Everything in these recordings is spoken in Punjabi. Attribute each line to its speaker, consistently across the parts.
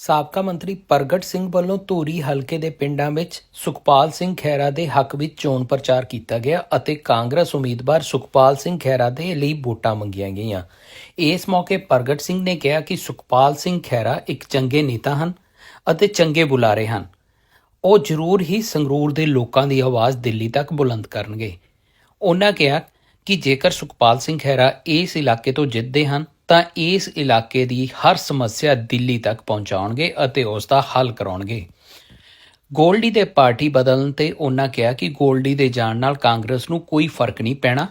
Speaker 1: ਸਾਬਕਾ ਮੰਤਰੀ ਪ੍ਰਗਟ ਸਿੰਘ ਵੱਲੋਂ ਧੂਰੀ ਹਲਕੇ ਦੇ ਪਿੰਡਾਂ ਵਿੱਚ ਸੁਖਪਾਲ ਸਿੰਘ ਖਹਿਰਾ ਦੇ ਹੱਕ ਵਿੱਚ ਚੋਣ ਪ੍ਰਚਾਰ ਕੀਤਾ ਗਿਆ ਅਤੇ ਕਾਂਗਰਸ ਉਮੀਦਵਾਰ ਸੁਖਪਾਲ ਸਿੰਘ ਖਹਿਰਾ ਦੇ ਲਈ ਵੋਟਾਂ ਮੰਗੀਆਂ ਗਈਆਂ। ਇਸ ਮੌਕੇ ਪ੍ਰਗਟ ਸਿੰਘ ਨੇ ਕਿਹਾ ਕਿ ਸੁਖਪਾਲ ਸਿੰਘ ਖਹਿਰਾ ਇੱਕ ਚੰਗੇ ਨੇਤਾ ਹਨ ਅਤੇ ਚੰਗੇ ਬੁਲਾਰੇ ਹਨ। ਉਹ ਜ਼ਰੂਰ ਹੀ ਸੰਗਰੂਰ ਦੇ ਲੋਕਾਂ ਦੀ ਆਵਾਜ਼ ਦਿੱਲੀ ਤੱਕ ਬੁਲੰਦ ਕਰਨਗੇ। ਉਹਨਾਂ ਕਿਹਾ ਕਿ ਜੇਕਰ ਸੁਖਪਾਲ ਸਿੰਘ ਖਹਿਰਾ ਇਸ ਇਲਾਕੇ ਤੋਂ ਜਿੱਤਦੇ ਹਨ ਤਾਂ ਇਸ ਇਲਾਕੇ ਦੀ ਹਰ ਸਮੱਸਿਆ ਦਿੱਲੀ ਤੱਕ ਪਹੁੰਚਾਉਣਗੇ ਅਤੇ ਉਸ ਦਾ ਹੱਲ ਕਰਾਉਣਗੇ। ਗੋਲਡੀ ਦੇ ਪਾਰਟੀ ਬਦਲਣ ਤੇ ਉਹਨਾਂ ਕਿਹਾ ਕਿ ਗੋਲਡੀ ਦੇ ਜਾਣ ਨਾਲ ਕਾਂਗਰਸ ਨੂੰ ਕੋਈ ਫ਼ਰਕ ਨਹੀਂ ਪੈਣਾ,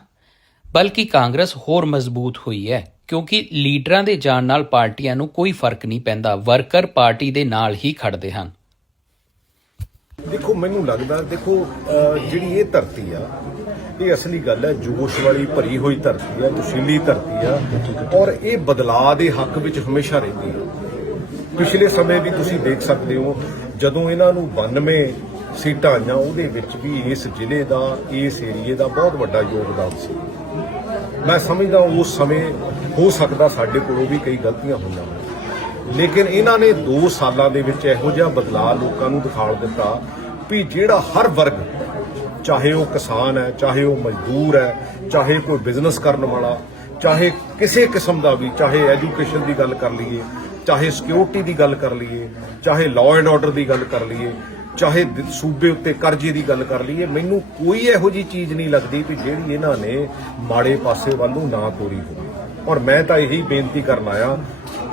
Speaker 1: ਬਲਕਿ ਕਾਂਗਰਸ ਹੋਰ ਮਜ਼ਬੂਤ ਹੋਈ ਹੈ, ਕਿਉਂਕਿ ਲੀਡਰਾਂ ਦੇ ਜਾਣ ਨਾਲ ਪਾਰਟੀਆਂ ਨੂੰ ਕੋਈ ਫ਼ਰਕ ਨਹੀਂ ਪੈਂਦਾ, ਵਰਕਰ ਪਾਰਟੀ ਦੇ ਨਾਲ ਹੀ ਖੜਦੇ ਹਨ।
Speaker 2: ਦੇਖੋ, ਮੈਨੂੰ ਲੱਗਦਾ, ਦੇਖੋ ਜਿਹੜੀ ਇਹ ਧਰਤੀ ਆ ਇਹ ਅਸਲੀ ਗੱਲ ਹੈ, ਜੋਸ਼ ਵਾਲੀ ਭਰੀ ਹੋਈ ਧਰਤੀ ਆ ਜੋਸ਼ੀਲੀ ਧਰਤੀ ਆ ਔਰ ਇਹ ਬਦਲਾਅ ਦੇ ਹੱਕ ਵਿੱਚ ਹਮੇਸ਼ਾ ਰਹਿੰਦੀ ਹੈ। ਪਿਛਲੇ ਸਮੇਂ ਵੀ ਤੁਸੀਂ ਦੇਖ ਸਕਦੇ ਹੋ, ਜਦੋਂ ਇਹਨਾਂ ਨੂੰ 92 ਸੀਟਾਂ ਆਈਆਂ, ਉਹਦੇ ਵਿੱਚ ਵੀ ਇਸ ਜ਼ਿਲ੍ਹੇ ਦਾ, ਇਸ ਏਰੀਏ ਦਾ ਬਹੁਤ ਵੱਡਾ ਯੋਗਦਾਨ ਸੀ। ਮੈਂ ਸਮਝਦਾ ਉਸ ਸਮੇਂ ਹੋ ਸਕਦਾ ਸਾਡੇ ਕੋਲੋਂ ਵੀ ਕਈ ਗਲਤੀਆਂ ਹੋਈਆਂ ਲੇਕਿਨ ਇਹਨਾਂ ਨੇ 2 ਸਾਲਾਂ ਦੇ ਵਿੱਚ ਇਹੋ ਜਿਹਾ ਬਦਲਾਅ ਲੋਕਾਂ ਨੂੰ ਦਿਖਾਲ ਦਿੱਤਾ ਵੀ ਜਿਹੜਾ ਹਰ ਵਰਗ ਚਾਹੇ ਉਹ ਕਿਸਾਨ ਹੈ, ਚਾਹੇ ਉਹ ਮਜ਼ਦੂਰ ਹੈ, ਚਾਹੇ ਕੋਈ ਬਿਜ਼ਨਸ ਕਰਨ ਵਾਲਾ, ਚਾਹੇ ਕਿਸੇ ਕਿਸਮ ਦਾ ਵੀ, ਚਾਹੇ ਐਜੂਕੇਸ਼ਨ ਦੀ ਗੱਲ ਕਰ ਲਈਏ, ਚਾਹੇ ਸਿਕਿਉਰਿਟੀ ਦੀ ਗੱਲ ਕਰ ਲਈਏ, ਚਾਹੇ ਲਾਅ ਐਂਡ ਆਰਡਰ ਦੀ ਗੱਲ ਕਰ ਲਈਏ, ਚਾਹੇ ਸੂਬੇ ਉੱਤੇ ਕਰਜ਼ੇ ਦੀ ਗੱਲ ਕਰ ਲਈਏ, ਮੈਨੂੰ ਕੋਈ ਇਹੋ ਜੀ ਚੀਜ਼ ਨਹੀਂ ਲੱਗਦੀ ਕਿ ਜਿਹੜੀ ਇਹਨਾਂ ਨੇ ਮਾੜੇ ਪਾਸੇ ਵੱਲ ਨੂੰ ਨਾ ਤੋਰੀ ਹੋਵੇ। ਔਰ ਮੈਂ ਤਾਂ ਇਹੀ ਬੇਨਤੀ ਕਰਨ ਆਇਆ,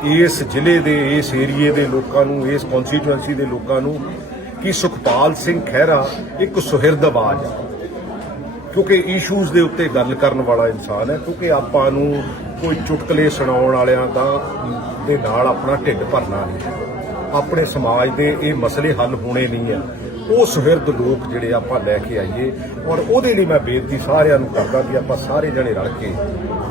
Speaker 2: ਇਸ ਜ਼ਿਲ੍ਹੇ ਦੇ, ਇਸ ਏਰੀਏ ਦੇ ਲੋਕਾਂ ਨੂੰ, ਇਸ ਕਨਸਟੀਚੁਐਂਸੀ ਦੇ ਲੋਕਾਂ ਨੂੰ ਕਿ ਸੁਖਪਾਲ ਸਿੰਘ ਖਹਿਰਾ ਇੱਕ ਸੁਹਿਰਦ ਆਵਾਜ਼ ਹੈ ਕਿਉਂਕਿ ਇਸ਼ੂਜ਼ ਦੇ ਉੱਤੇ ਗੱਲ ਕਰਨ ਵਾਲਾ ਇਨਸਾਨ ਹੈ, ਕਿਉਂਕਿ ਆਪਾਂ ਨੂੰ ਕੋਈ ਚੁਟਕਲੇ ਸੁਣਾਉਣ ਵਾਲਿਆਂ ਦਾ ਦੇ ਨਾਲ ਆਪਣਾ ਢਿੱਡ ਭਰਨਾ ਨਹੀਂ ਹੈ। ਆਪਣੇ ਸਮਾਜ ਦੇ ਇਹ ਮਸਲੇ ਹੱਲ ਹੋਣੇ ਨਹੀਂ ਆ ਉਹ ਸੁਹਿਰਦ ਲੋਕ ਜਿਹੜੇ ਆਪਾਂ ਲੈ ਕੇ ਆਈਏ, ਔਰ ਉਹਦੇ ਲਈ ਮੈਂ ਬੇਨਤੀ ਸਾਰਿਆਂ ਨੂੰ ਕਰਦਾ ਕਿ ਆਪਾਂ ਸਾਰੇ ਜਣੇ ਰਲ ਕੇ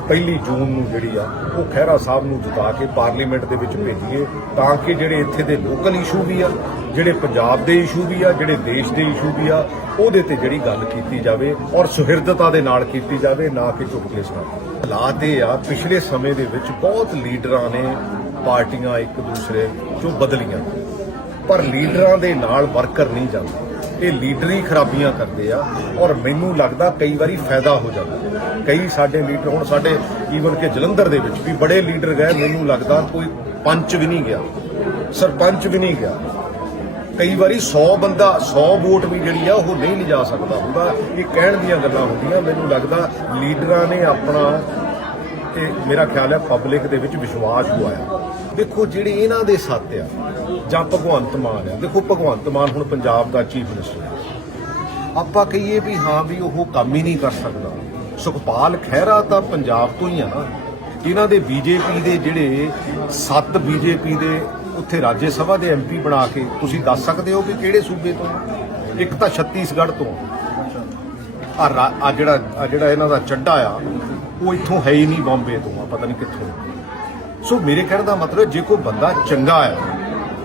Speaker 2: ਪਹਿਲੀ ਜੂਨ ਨੂੰ ਜਿਹੜੀ ਆ, ਉਹ ਖਹਿਰਾ ਸਾਹਿਬ ਨੂੰ ਜਿਤਾ ਕੇ ਪਾਰਲੀਮੈਂਟ ਦੇ ਵਿੱਚ ਭੇਜੀਏ ਤਾਂ ਕਿ ਜਿਹੜੇ ਇੱਥੇ ਦੇ ਲੋਕਲ ਇਸ਼ੂ ਵੀ ਆ, ਜਿਹੜੇ ਪੰਜਾਬ ਦੇ ਇਸ਼ੂ ਵੀ ਆ, ਜਿਹੜੇ ਦੇਸ਼ ਦੇ ਇਸ਼ੂ ਵੀ ਆ, ਉਹਦੇ ਤੇ ਜਿਹੜੀ ਗੱਲ ਕੀਤੀ ਜਾਵੇ ਔਰ ਸੁਹਿਰਦਤਾ ਦੇ ਨਾਲ ਕੀਤੀ ਜਾਵੇ, ਨਾ ਕਿ ਚੁਟਕਲੇ ਸੁਣਾ ਹਾਲਾਤ ਇਹ ਆ, ਪਿਛਲੇ ਸਮੇਂ ਦੇ ਵਿੱਚ ਬਹੁਤ ਲੀਡਰਾਂ ਨੇ ਪਾਰਟੀਆਂ ਇੱਕ ਦੂਸਰੇ ਚੋਂ ਬਦਲੀਆਂ। ਪਰ ਲੀਡਰਾਂ ਦੇ ਨਾਲ ਵਰਕਰ ਨਹੀਂ ਜਾਂਦੇ। ਇਹ ਲੀਡਰੀ ਖਰਾਬੀਆਂ ਕਰਦੇ ਆ ਔਰ ਮੈਨੂੰ ਲੱਗਦਾ ਕਈ ਵਾਰੀ ਫਾਇਦਾ ਹੋ ਜਾਂਦਾ। ਕਈ ਸਾਡੇ ਲੀਡਰ ਹੁਣ ਸਾਡੇ ਈਵਨ ਕਿ ਜਲੰਧਰ ਦੇ ਵਿੱਚ ਵੀ ਬੜੇ ਲੀਡਰ ਗਏ, ਮੈਨੂੰ ਲੱਗਦਾ ਕੋਈ ਪੰਚ ਵੀ ਨਹੀਂ ਗਿਆ। ਸਰਪੰਚ ਵੀ ਨਹੀਂ ਗਿਆ। ਕਈ ਵਾਰੀ 100 ਬੰਦਾ 100 ਵੋਟ ਵੀ ਜਿਹੜੀ ਆ ਉਹ ਨਹੀਂ ਲਿਜਾ ਸਕਦਾ ਹੁੰਦਾ। ਇਹ ਕਹਿਣ ਦੀਆਂ ਗੱਲਾਂ ਹੁੰਦੀਆਂ। ਮੈਨੂੰ ਲੱਗਦਾ ਲੀਡਰਾਂ ਨੇ ਆਪਣਾ ਤੇ ਮੇਰਾ ਖਿਆਲ ਹੈ ਪਬਲਿਕ ਦੇ ਵਿੱਚ ਵਿਸ਼ਵਾਸ ਗਵਾਇਆ ਦੇਖੋ, ਜਿਹੜੇ ਇਹਨਾਂ ਦੇ ਸੱਤ ਆ ਜਾਂ ਭਗਵੰਤ ਮਾਨ ਆ ਦੇਖੋ, ਭਗਵੰਤ ਮਾਨ ਹੁਣ ਪੰਜਾਬ ਦਾ ਚੀਫ ਮਿਨਿਸਟਰ ਹੈ। ਆਪਾਂ ਕਹੀਏ ਵੀ ਹਾਂ ਵੀ ਉਹ ਕੰਮ ਹੀ ਨਹੀਂ ਕਰ ਸਕਦਾ। ਸੁਖਪਾਲ ਖਹਿਰਾ ਤਾਂ ਪੰਜਾਬ ਤੋਂ ਹੀ ਆ ਨਾ। ਇਹਨਾਂ ਦੇ ਬੀਜੇਪੀ ਦੇ ਜਿਹੜੇ ਸੱਤ ਬੀਜੇਪੀ ਦੇ ਉੱਥੇ ਰਾਜ ਸਭਾ ਦੇ ਐਮਪੀ ਬਣਾ ਕੇ ਤੁਸੀਂ ਦੱਸ ਸਕਦੇ ਹੋ ਕਿ ਕਿਹੜੇ ਸੂਬੇ ਤੋਂ? ਇੱਕ ਤਾਂ ਛੱਤੀਸਗੜ੍ਹ ਤੋਂ। ਆ ਆ ਜਿਹੜਾ ਆ ਜਿਹੜਾ ਇਹਨਾਂ ਦਾ ਚੱਡਾ ਆ, ਉਹ ਇੱਥੋਂ ਹੈ ਹੀ ਨਹੀਂ ਬੰਬੇ ਤੋਂ, ਆ ਪਤਾ ਨਹੀਂ ਕਿੱਥੋਂ। ਸੋ ਮੇਰੇ ਕਹਿਣ ਦਾ ਮਤਲਬ ਜੇ ਕੋਈ ਬੰਦਾ ਚੰਗਾ ਆ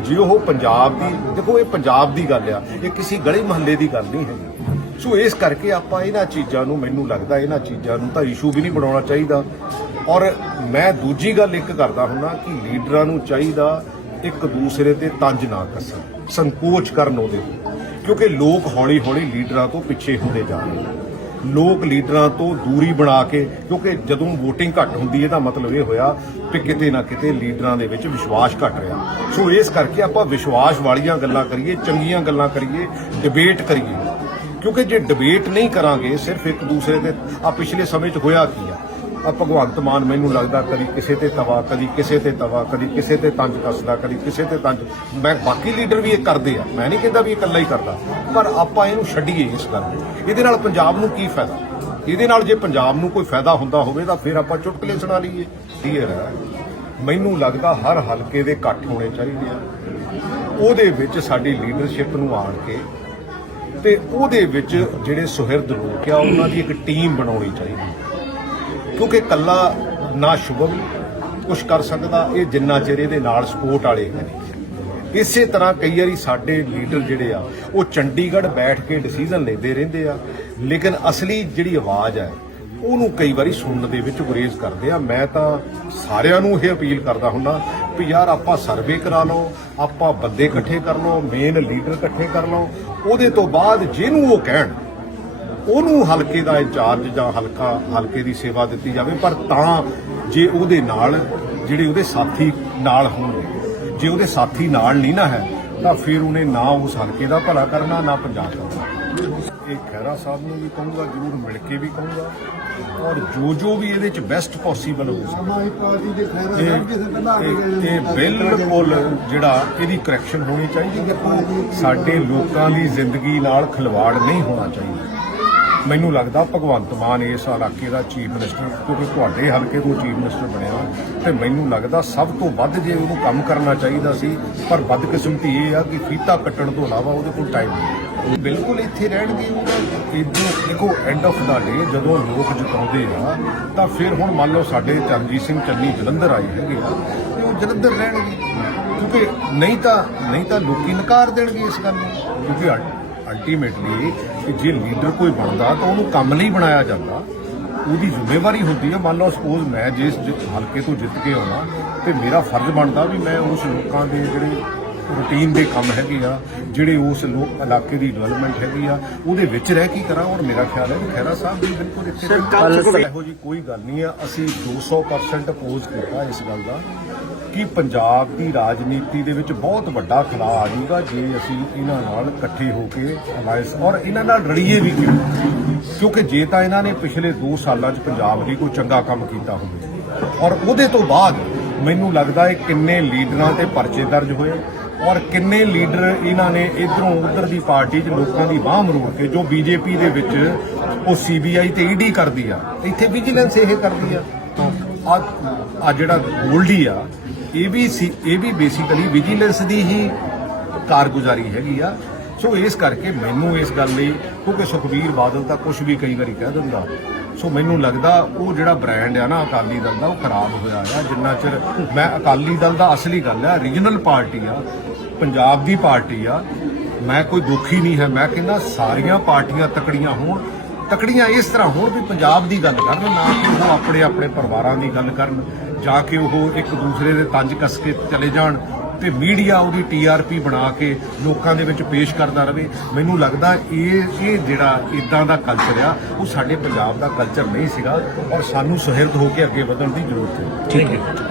Speaker 2: ਜੇ ਉਹ ਪੰਜਾਬ ਦੀ, ਦੇਖੋ ਇਹ ਪੰਜਾਬ ਦੀ ਗੱਲ ਆ, ਇਹ ਕਿਸੇ ਗਲੀ ਮਹੱਲੇ ਦੀ ਗੱਲ ਨਹੀਂ ਹੈ ਸੋ ਇਸ ਕਰਕੇ ਆਪਾਂ ਇਹਨਾਂ ਚੀਜ਼ਾਂ ਨੂੰ, ਮੈਨੂੰ ਲੱਗਦਾ ਇਹਨਾਂ ਚੀਜ਼ਾਂ ਨੂੰ ਤਾਂ ਇਸ਼ੂ ਵੀ ਨਹੀਂ ਬਣਾਉਣਾ ਚਾਹੀਦਾ। ਔਰ ਮੈਂ ਦੂਜੀ ਗੱਲ ਇੱਕ ਕਰਦਾ ਹੁੰਨਾ ਕਿ ਲੀਡਰਾਂ ਨੂੰ ਚਾਹੀਦਾ ਇੱਕ ਦੂਸਰੇ ਤੇ ਤੰਜ ਨਾ ਕੱਸਣ, ਸੰਕੋਚ ਕਰਨ ਉਹਦੇ ਤੋਂ। ਕਿਉਂਕਿ ਲੋਕ ਹੌਲੀ ਹੌਲੀ ਲੀਡਰਾਂ ਤੋਂ ਪਿੱਛੇ ਹੁੰਦੇ ਜਾ ਰਹੇ ਨੇ। ਲੋਕ ਲੀਡਰਾਂ ਤੋਂ ਦੂਰੀ ਬਣਾ ਕੇ, ਕਿਉਂਕਿ ਜਦੋਂ VOTING ਘੱਟ ਹੁੰਦੀ ਹੈ ਤਾਂ ਮਤਲਬ ਇਹ ਹੋਇਆ ਕਿ ਕਿਤੇ ਨਾ ਕਿਤੇ ਲੀਡਰਾਂ ਦੇ ਵਿੱਚ ਵਿਸ਼ਵਾਸ ਘਟ ਰਿਹਾ। ਸੋ ਇਸ ਕਰਕੇ ਆਪਾਂ ਵਿਸ਼ਵਾਸ ਵਾਲੀਆਂ ਗੱਲਾਂ ਕਰੀਏ, ਚੰਗੀਆਂ ਗੱਲਾਂ ਕਰੀਏ ਡਿਬੇਟ ਕਰੀਏ। ਕਿਉਂਕਿ ਜੇ ਡਿਬੇਟ ਨਹੀਂ ਕਰਾਂਗੇ, ਸਿਰਫ ਇੱਕ ਦੂਸਰੇ ਦੇ ਆ ਪਿਛਲੇ ਸਮੇਂ 'ਚ ਹੋਇਆ ਕੀ ਆ? ਆ ਭਗਵੰਤ ਮਾਨ ਮੈਨੂੰ ਲੱਗਦਾ ਕਦੀ ਕਿਸੇ ਤੇ ਤਵਾ, ਕਦੀ ਕਿਸੇ ਤੇ ਤਵਾ, ਕਦੀ ਕਿਸੇ ਤੇ ਤੰਜ ਕੱਸਦਾ, ਕਦੀ ਕਿਸੇ ਤੇ ਤੰਜ। ਮੈਂ ਬਾਕੀ ਲੀਡਰ ਵੀ ਇਹ ਕਰਦੇ ਆ। ਮੈਂ ਨਹੀਂ ਕਹਿੰਦਾ ਵੀ ਇਹ ਇਕੱਲਾ ਹੀ ਕਰਦਾ। ਪਰ ਆਪਾਂ ਇਹਨੂੰ ਛੱਡੀਏ ਇਸ ਗੱਲ ਨੂੰ। ਇਹਦੇ ਨਾਲ ਪੰਜਾਬ ਨੂੰ ਕੀ ਫਾਇਦਾ? ਇਹਦੇ ਨਾਲ ਜੇ ਪੰਜਾਬ ਨੂੰ ਕੋਈ ਫਾਇਦਾ ਹੁੰਦਾ ਹੋਵੇ ਤਾਂ ਫਿਰ ਆਪਾਂ ਚੁਟਕਲੇ ਸੁਣਾ ਲਈਏ। ਕਲੀਅਰ ਹੈ? ਮੈਨੂੰ ਲੱਗਦਾ ਹਰ ਹਲਕੇ ਦੇ ਇਕੱਠ ਹੋਣੇ ਚਾਹੀਦੇ ਆ। ਉਹਦੇ ਵਿੱਚ ਸਾਡੀ ਲੀਡਰਸ਼ਿਪ ਨੂੰ ਆਣ ਕੇ ਤੇ ਉਹਦੇ ਵਿੱਚ ਜਿਹੜੇ ਸੁਹਿਰਦ ਲੋਕ ਆ, ਉਹਨਾਂ ਦੀ ਇੱਕ ਟੀਮ ਬਣਾਉਣੀ ਚਾਹੀਦੀ ਹੈ। ਕਿਉਂਕਿ ਕੱਲਾ ਨਾ ਸ਼ੁਭਮ ਕੁਝ ਕਰ ਸਕਦਾ, ਇਹ ਜਿੰਨਾ ਚਿਰ ਇਹਦੇ ਨਾਲ ਸਪੋਰਟ ਵਾਲੇ ਹੈ ਇਸੇ ਤਰ੍ਹਾਂ ਕਈ ਵਾਰੀ ਸਾਡੇ ਲੀਡਰ ਜਿਹੜੇ ਆ, ਉਹ ਚੰਡੀਗੜ੍ਹ ਬੈਠ ਕੇ ਡਿਸੀਜਨ ਲੈਂਦੇ ਰਹਿੰਦੇ ਆ, ਲੇਕਿਨ ਅਸਲੀ ਜਿਹੜੀ ਆਵਾਜ਼ ਹੈ, ਉਹਨੂੰ ਕਈ ਵਾਰੀ ਸੁਣਨ ਦੇ ਵਿੱਚ ਗੁਰੇਜ਼ ਕਰਦੇ ਆ। ਮੈਂ ਤਾਂ ਸਾਰਿਆਂ ਨੂੰ ਇਹ ਅਪੀਲ ਕਰਦਾ ਹੁੰਦਾ ਵੀ ਯਾਰ ਆਪਾਂ ਸਰਵੇ ਕਰਾ ਲਓ, ਆਪਾਂ ਬੰਦੇ ਇਕੱਠੇ ਕਰ ਲਓ ਮੇਨ ਲੀਡਰ ਇਕੱਠੇ ਕਰ ਲਓ। ਉਹਦੇ ਤੋਂ ਬਾਅਦ ਜਿਹਨੂੰ ਉਹ ਕਹਿਣ ਉਹਨੂੰ ਹਲਕੇ ਦਾ ਇੰਚਾਰਜ ਜਾਂ ਹਲਕਾ ਹਲਕੇ ਦੀ ਸੇਵਾ ਦਿੱਤੀ ਜਾਵੇ ਪਰ ਤਾਂ ਜੇ ਉਹਦੇ ਨਾਲ ਜਿਹੜੇ ਉਹਦੇ ਸਾਥੀ ਨਾਲ ਹੋਣਗੇ ਜੇ ਉਹਦੇ ਸਾਥੀ ਨਾਲ ਨਹੀਂ ਨਾ ਹੈ ਤਾਂ ਫਿਰ ਉਹਨੇ ਨਾ ਉਸ ਹਲਕੇ ਦਾ ਭਲਾ ਕਰਨਾ ਨਾ ਪੰਜਾਬ ਦਾ ਇਹ ਖਹਿਰਾ ਸਾਹਿਬ ਨੂੰ ਵੀ ਕਹੂੰਗਾ ਜਰੂਰ ਮਿਲ ਕੇ ਵੀ ਕਹੂੰਗਾ ਔਰ ਜੋ ਜੋ ਵੀ ਇਹਦੇ ਚ ਬੈਸਟ ਪੋਸੀਬਲ ਹੋ ਸਕੇ।
Speaker 3: ਸਮਾਜ ਪਾਰਟੀ ਦੇ ਖੈਰਾ
Speaker 2: ਇਹ
Speaker 3: ਸਾਹਿਬ ਕਿਸੇ ਤੇ ਲਾ ਕੇ
Speaker 2: ਇਹ- ਇਹ ਬਿਲਕੁਲ ਜਿਹੜਾ ਇਹਦੀ ਕਰੈਕਸ਼ਨ ਹੋਣੀ ਚਾਹੀਦੀ ਦੇਖੋ ਸਾਡੇ ਲੋਕਾਂ ਦੀ ਜ਼ਿੰਦਗੀ ਨਾਲ ਖਿਲਵਾੜ ਨਹੀਂ ਹੋਣਾ ਚਾਹੀਦਾ। ਮੈਨੂੰ ਲੱਗਦਾ ਭਗਵੰਤ ਮਾਨ ਇਸ ਇਲਾਕੇ ਦਾ ਚੀਫ ਮਿਨਿਸਟਰ, ਕਿਉਂਕਿ ਤੁਹਾਡੇ ਹਲਕੇ ਤੋਂ ਚੀਫ ਮਿਨਿਸਟਰ ਬਣਿਆ ਤੇ ਮੈਨੂੰ ਲੱਗਦਾ ਸਭ ਤੋਂ ਵੱਧ ਜੇ ਉਹਨੂੰ ਕੰਮ ਕਰਨਾ ਚਾਹੀਦਾ ਸੀ, ਪਰ ਬਦਕਿਸਮਤੀ ਇਹ ਆ ਕਿ ਫੀਤਾ ਕੱਟਣ ਤੋਂ ਇਲਾਵਾ ਉਹਦੇ ਕੋਲ ਟਾਈਮ ਨਹੀਂ ਉਹ ਬਿਲਕੁਲ ਇੱਥੇ ਰਹਿਣਗੇ ਉਹ ਇਦੋਂ ਦੇਖੋ ਐਂਡ ਆਫ ਦਾ ਡੇ ਜਦੋਂ ਲੋਕ ਜਿਤਾਉਂਦੇ ਆ, ਤਾਂ ਫਿਰ ਹੁਣ ਮੰਨ ਲਓ ਸਾਡੇ ਚਰਨਜੀਤ ਸਿੰਘ ਚੰਨੀ ਜਲੰਧਰ ਆਏ ਹੈਗੇ ਆ, ਤੇ ਉਹ ਜਲੰਧਰ ਰਹਿਣਗੇ। ਕਿਉਂਕਿ ਨਹੀਂ ਤਾਂ ਨਹੀਂ ਤਾਂ ਲੋਕੀ ਨਕਾਰ ਦੇਣਗੇ ਇਸ ਗੱਲ ਨੂੰ। ਕਿਉਂਕਿ ਅਲਟੀਮੇਟਲੀ ਕਿ ਜੇ ਲੀਡਰ ਕੋਈ ਬਣਦਾ ਤਾਂ ਉਹਨੂੰ ਕੰਮ ਲਈ ਬਣਾਇਆ ਜਾਂਦਾ। ਉਹਦੀ ਜ਼ਿੰਮੇਵਾਰੀ ਹੁੰਦੀ ਹੈ ਮੰਨ ਲਓ ਸਪੋਜ਼ ਮੈਂ ਜਿਸ ਹਲਕੇ ਤੋਂ ਜਿੱਤ ਕੇ ਆਉਣਾ ਤੇ ਮੇਰਾ ਫਰਜ਼ ਬਣਦਾ ਵੀ ਮੈਂ ਉਸ ਲੋਕਾਂ ਦੇ ਜਿਹੜੇ ਰੂਟੀਨ ਦੇ ਕੰਮ ਹੈਗੇ ਆ ਜਿਹੜੇ ਉਸ ਲੋਕ ਇਲਾਕੇ ਦੀ ਡਿਵੈਲਪਮੈਂਟ ਹੈਗੀ ਆ ਉਹਦੇ ਵਿੱਚ ਰਹਿ ਕੀ ਕਰਾਂ? ਔਰ ਮੇਰਾ ਖਿਆਲ ਹੈ ਕਿ ਖੈਰਾ ਸਾਹਿਬ ਵੀ ਬਿਲਕੁਲ ਇੱਥੇ ਇਹੋ ਜੀ ਕੋਈ ਗੱਲ ਨਹੀਂ ਆ ਅਸੀਂ 200% ਅਪੋਜ਼ ਕੀਤਾ ਇਸ ਗੱਲ ਦਾ। ਕਿ ਪੰਜਾਬ ਦੀ ਰਾਜਨੀਤੀ ਦੇ ਵਿੱਚ ਬਹੁਤ ਵੱਡਾ ਖਲਾਅ ਆ ਜਾਊਗਾ ਜੇ ਅਸੀਂ ਇਹਨਾਂ ਨਾਲ ਇਕੱਠੇ ਹੋ ਕੇ ਅਲਾਈਅੰਸ ਔਰ ਇਹਨਾਂ ਨਾਲ ਰਲੀਏ ਵੀ ਕਿਉਂ? ਕਿਉਂਕਿ ਜੇ ਤਾਂ ਇਹਨਾਂ ਨੇ ਪਿਛਲੇ 2 ਸਾਲਾਂ 'ਚ ਪੰਜਾਬ ਲਈ ਕੋਈ ਚੰਗਾ ਕੰਮ ਕੀਤਾ ਹੋਵੇ। ਔਰ ਉਹਦੇ ਤੋਂ ਬਾਅਦ ਮੈਨੂੰ ਲੱਗਦਾ ਹੈ ਕਿੰਨੇ ਲੀਡਰਾਂ ਤੇ ਪਰਚੇ ਦਰਜ ਹੋਏ ਔਰ ਕਿੰਨੇ ਲੀਡਰ ਇਹਨਾਂ ਨੇ ਇਧਰੋਂ ਉਧਰ ਦੀ ਪਾਰਟੀ 'ਚ ਲੋਕਾਂ ਦੀ ਬਾਹ ਮਰੋੜ ਕੇ ਜੋ ਬੀਜੇਪੀ ਦੇ ਵਿੱਚ ਉਹ ਸੀਬੀਆਈ ਤੇ ਈਡੀ ਕਰਦੀ ਆ, ਇੱਥੇ ਵਿਜੀਲੈਂਸ ਇਹ ਕਰਦੀ ਆ ਆ ਜਿਹੜਾ ਗੋਲਡੀ ਆ ਇਹ ਵੀ ਸੀ, ਇਹ ਵੀ ਬੇਸਿਕਲੀ ਵਿਜੀਲੈਂਸ ਦੀ ਹੀ ਕਾਰਗੁਜ਼ਾਰੀ ਹੈਗੀ ਆ। ਸੋ ਇਸ ਕਰਕੇ ਮੈਨੂੰ ਇਸ ਗੱਲ ਲਈ, ਕਿਉਂਕਿ ਸੁਖਬੀਰ ਬਾਦਲ ਤਾਂ ਕੁਝ ਵੀ ਕਈ ਵਾਰੀ ਕਹਿ ਦਿੰਦਾ। ਸੋ ਮੈਨੂੰ ਲੱਗਦਾ ਉਹ ਜਿਹੜਾ ਬ੍ਰਾਂਡ ਆ ਨਾ ਅਕਾਲੀ ਦਲ ਦਾ, ਉਹ ਖਰਾਬ ਹੋਇਆ ਆ। ਜਿੰਨਾ ਚਿਰ ਮੈਂ ਅਕਾਲੀ ਦਲ ਦਾ ਅਸਲੀ ਗੱਲ ਆ ਰੀਜਨਲ ਪਾਰਟੀ ਆ, ਪੰਜਾਬ ਦੀ ਪਾਰਟੀ ਆ, ਮੈਂ ਕੋਈ ਦੁਖੀ ਨਹੀਂ ਹੈ। ਮੈਂ ਕਹਿੰਦਾ ਸਾਰੀਆਂ ਪਾਰਟੀਆਂ ਤਕੜੀਆਂ ਹੋਣ, ਤਕੜੀਆਂ ਇਸ ਤਰ੍ਹਾਂ ਹੋਣ ਵੀ ਪੰਜਾਬ ਦੀ ਗੱਲ ਕਰਨ ਨਾ ਕਿ ਉਹ ਆਪਣੇ ਆਪਣੇ ਪਰਿਵਾਰਾਂ ਦੀ ਗੱਲ ਕਰਨ। ਜਾ ਕੇ ਉਹ ਇੱਕ ਦੂਸਰੇ ਦੇ ਤੰਜ ਕੱਸ ਕੇ ਚਲੇ ਜਾਣ ਤੇ ਮੀਡੀਆ ਉਹਦੀ ਟੀਆਰਪੀ ਬਣਾ ਕੇ ਲੋਕਾਂ ਦੇ ਵਿੱਚ ਪੇਸ਼ ਕਰਦਾ ਰਹੇ ਮੈਨੂੰ ਲੱਗਦਾ ਇਹ ਇਹ ਜਿਹੜਾ ਇਦਾਂ ਦਾ ਕਲਚਰ ਆ, ਉਹ ਸਾਡੇ ਪੰਜਾਬ ਦਾ ਕਲਚਰ ਨਹੀਂ ਸੀਗਾ ਔਰ ਸਾਨੂੰ ਸੁਹਿਰਦ ਹੋ ਕੇ ਅੱਗੇ ਵਧਣ ਦੀ ਜ਼ਰੂਰਤ ਹੈ।
Speaker 1: ਠੀਕ ਹੈ।